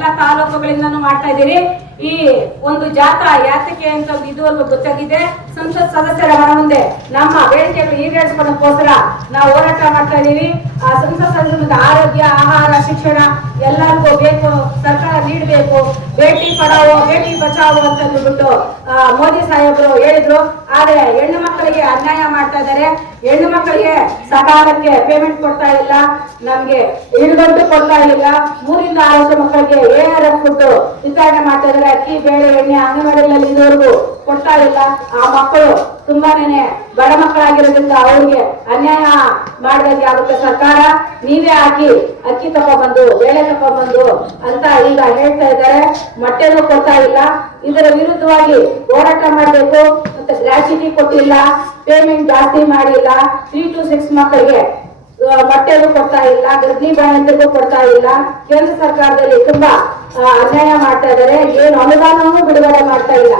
ಎಲ್ಲ ತಾಲೂಕುಗಳಿಂದನೂ ಮಾಡ್ತಾ ಇದ್ದೀರಿ. ಈ ಒಂದು ಜಾಥಾ ಯಾತಕ್ಕೆ ಅಂತ ಇದುವರೆಗೂ ಗೊತ್ತಾಗಿದೆ. ಸಂಸತ್ ಸದಸ್ಯರ ಮನ ಮುಂದೆ ನಮ್ಮ ಬೇಡಿಕೆಗಳು ಈಡೇರಿಸಿಕೊಳ್ಳೋಕ್ಕೋಸ್ಕರ ನಾವು ಹೋರಾಟ ಮಾಡ್ತಾ ಇದ್ದೀವಿ. ಆ ಸಂಸತ್ ಸದಸ್ಯರ ಆರೋಗ್ಯ, ಆಹಾರ, ಶಿಕ್ಷಣ ಎಲ್ಲರಿಗೂ ಬೇಕು, ಸರ್ಕಾರ ನೀಡಬೇಕು. ಬೇಟಿ ಪಡಾವೋ ಬೇಟಿ ಬಚಾವೋ ಅಂತ ಅಂದ್ಬಿಟ್ಟು ಮೋದಿ ಸಾಹೇಬರು ಹೇಳಿದ್ರು. ಆದ್ರೆ ಹೆಣ್ಣು ಮಕ್ಕಳಿಗೆ ಅನ್ಯಾಯ ಮಾಡ್ತಾ ಇದ್ದಾರೆ. ಹೆಣ್ಣು ಮಕ್ಕಳಿಗೆ ಸಕಾಲಕ್ಕೆ ಪೇಮೆಂಟ್ ಕೊಡ್ತಾ ಇಲ್ಲ, ನಮ್ಗೆ ಇಳುಗಂಟು ಕೊಡ್ತಾ ಇಲ್ಲ. 3 ರಿಂದ 6 ವರ್ಷ ಮಕ್ಕಳಿಗೆ ARF ಫುಡ್ ವಿತರಣೆ ಮಾಡ್ತಾ ಇದ್ದಾರೆ. ಅಕ್ಕಿ, ಬೇಳೆ, ಎಣ್ಣೆ ಅಂಗನವಾಡಿಗಳಲ್ಲಿ ಇದುವರೆಗೂ ಕೊಡ್ತಾ ಇಲ್ಲ. ಆ ಮಕ್ಕಳು ತುಂಬಾನೇ ಬಡ ಮಕ್ಕಳಾಗಿರೋದ್ರಿಂದ ಅವ್ರಿಗೆ ಅನ್ಯಾಯ ಮಾಡಿದಂಗೆ ಆಗುತ್ತೆ. ಸರ್ಕಾರ ನೀವೇ ಹಾಕಿ ಅಕ್ಕಿ ತಗೊಂಡ್ಬಂದು, ಬೇಳೆ ತಗೊಂಡ್ಬಂದು ಅಂತ ಈಗ ಹೇಳ್ತಾ ಇದ್ದಾರೆ. ಮೊಟ್ಟೆನೂ ಕೊಡ್ತಾ ಇಲ್ಲ. ಇದರ ವಿರುದ್ಧವಾಗಿ ಹೋರಾಟ ಮಾಡಬೇಕು. ಮತ್ತೆ ಗ್ರಾಚ್ಯುಟಿ ಕೊಟ್ಟಿಲ್ಲ, ಪೇಮೆಂಟ್ ಜಾಸ್ತಿ ಮಾಡಿಲ್ಲ. 3 to 6 ಮಕ್ಕಳಿಗೆ ಮೊಟ್ಟೆನೂ ಕೊಡ್ತಾ ಇಲ್ಲ, ಗರ್ಭಿಣಿ ಬಾಣಂತಿಗೂ ಕೊಡ್ತಾ ಇಲ್ಲ. ಕೇಂದ್ರ ಸರ್ಕಾರದಲ್ಲಿ ತುಂಬಾ ಅನ್ಯಾಯ ಮಾಡ್ತಾ ಇದ್ದಾರೆ. ಏನು ಅನುದಾನವೂ ಬಿಡುಗಡೆ ಮಾಡ್ತಾ ಇಲ್ಲ.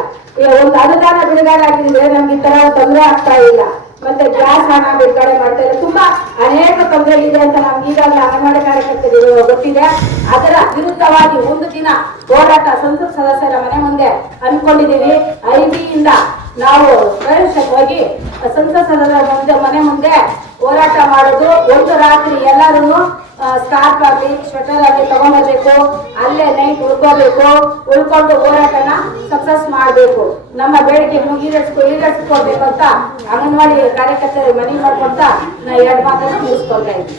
ಒಂದು ಅನುದಾನ ಬಿಡುಗಡೆ ಆಗಿದ್ರೆ ನಮ್ಗೆ ಈ ತರ ತೊಂದರೆ ಆಗ್ತಾ ಇಲ್ಲ. ಮತ್ತೆ ಗ್ಯಾಸ್ ಹಣ ಬಿಡುಗಡೆ ಮಾಡ್ತಾ ಇಲ್ಲ. ತುಂಬಾ ಅನೇಕ ತೊಂದರೆ ಇದೆ ಅಂತ ನಮ್ಗೆ ಈಗಾಗಲೇ ಅಂಗನವಾಡಿ ಕಾರ್ಯಕರ್ತರಿಗೆ ಗೊತ್ತಿದೆ. ಅದರ ವಿರುದ್ಧವಾಗಿ ಒಂದು ದಿನ ಹೋರಾಟ ಸಂಸತ್ ಸದಸ್ಯರ ಮನೆ ಮುಂದೆ ಅನ್ಕೊಂಡಿದ್ದೀವಿ. 5ರಿಂದ ನಾವು ಹೋಗಿ ಸಂಸತ್ ಸದಸ್ಯರ ಮನೆ ಮುಂದೆ ಹೋರಾಟ ಮಾಡೋದು. ಒಂದು ರಾತ್ರಿ ಎಲ್ಲರೂ ಸ್ಕಾರ್ಫ್ ಆಗಲಿ, ಸ್ವೆಟರ್ ಆಗಲಿ ತಗೊಂಡ್ಬರ್ಬೇಕು. ಅಲ್ಲೇ ನೈಟ್ ಉಳ್ಕೊಂಡು ಹೋರಾಟನ ಸಕ್ಸಸ್ ಮಾಡಬೇಕು. ನಮ್ಮ ಬೇಡಿಕೆ ಈಡೇರಿಸ್ಕೊಳ್ಬೇಕು ಅಂತ ಅಂಗನವಾಡಿ ಕಾರ್ಯಕರ್ತರಿಗೆ ಮನವಿ ಮಾಡ್ಕೊಂತ ನಾ 2 ಮಾತನ್ನು ಮುಗಿಸ್ಕೊಳ್ತಾ ಇದ್ದೀನಿ.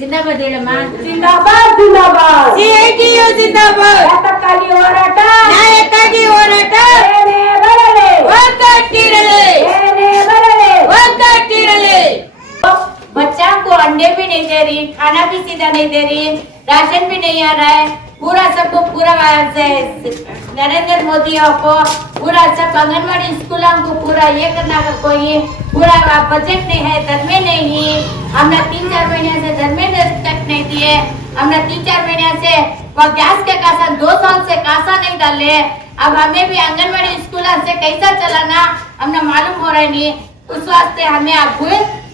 ಜಿಂದಾಬಾದ್ ಹೇಳಮ್ಮ. ಜಿಂದಾಬಾದ್ ಜಿಂದಾಬಾದ್. CITU ಜಿಂದಾಬಾದ್. ಯಾತಕ್ಕಾಗಿ ಹೋರಾಟ? ನ್ಯಾಯಕ್ಕಾಗಿ ಹೋರಾಟ. ಏನೇ ಬರಲಿ ಒಗ್ಗಟ್ಟಿರಲಿ. ಏನೇ ಬರಲಿ ಒಗ್ಗಟ್ಟಿರಲಿ. बच्चा को अंडे भी नहीं दे रही, खाना भी सीधा नहीं दे रही, राशन भी नहीं आ रहा है. पूरा सबको पूरा नरेंद्र मोदी को पूरा सब आंगनबाड़ी स्कूलों को पूरा ये करना का कोई पूरा बजट नहीं है, धर्मे नहीं. हमने 3-4 महीने से धर्मे तक नहीं दिए. हमने 3-4 महीने से गैस के कासा 2 साल से कासा नहीं डाले. अब हमें भी आंगनबाड़ी स्कूल से कैसा चलाना हमने मालूम हो रहा नहीं. उस वास्ते हमें अब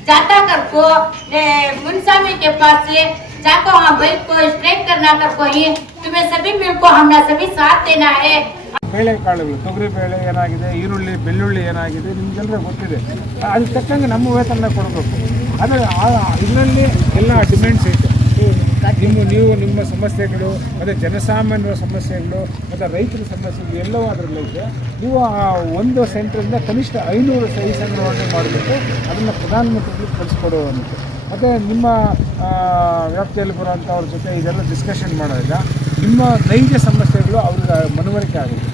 जाता कर को मुंसामी के पास से जाको हाँ भाई को स्ट्राइक करना कर को ही तुम्हें सभी मिल को हमने सभी साथ देना है. ಬೇಳೆಕಾಳುಗಳು, ತೊಗರಿ ಬೇಳೆ ಏನಾಗಿದೆ, ಈರುಳ್ಳಿ, ಬೆಳ್ಳುಳ್ಳಿ ಏನಾಗಿದೆ ನಿಮ್ಗೆಲ್ಲರೂ ಗೊತ್ತಿದೆ. ಅದಕ್ಕೆ ತಕ್ಕಂಗೆ ನಮ್ಮ ವೇತನ ಕೊಡಬೇಕು. ಆದರೆ ಇದರಲ್ಲಿ ಎಲ್ಲ ಡಿಮ್ಯಾಂಡ್ಸ್ ಐತೆ. ನಿಮ್ಮ ಸಮಸ್ಯೆಗಳು ಮತ್ತು ಜನಸಾಮಾನ್ಯರ ಸಮಸ್ಯೆಗಳು ಮತ್ತು ರೈತರ ಸಮಸ್ಯೆಗಳು ಎಲ್ಲವೂ ಅದರಲ್ಲೈತೆ. ನೀವು ಒಂದು ಸೆಂಟ್ರಿಂದ ಕನಿಷ್ಠ 500 ಸೈಜ್ ಅಂಗನವಾಡಿ ಮಾಡಬೇಕು. ಅದನ್ನು ಪ್ರಧಾನಮಂತ್ರಿಗಳಿಗೆ ಕಳಿಸ್ಕೊಡುವಂತೆ. ಮತ್ತು ನಿಮ್ಮ ವ್ಯಾಪ್ತಿಯಲ್ಲಿ ಬರುವಂಥವ್ರ ಜೊತೆ ಇದೆಲ್ಲ ಡಿಸ್ಕಷನ್ ಮಾಡೋದ್ರಿಂದ ನಿಮ್ಮ ನೈಜ ಸಮಸ್ಯೆಗಳು ಅವ್ರಿಗೆ ಮನವರಿಕೆ ಆಗುತ್ತೆ.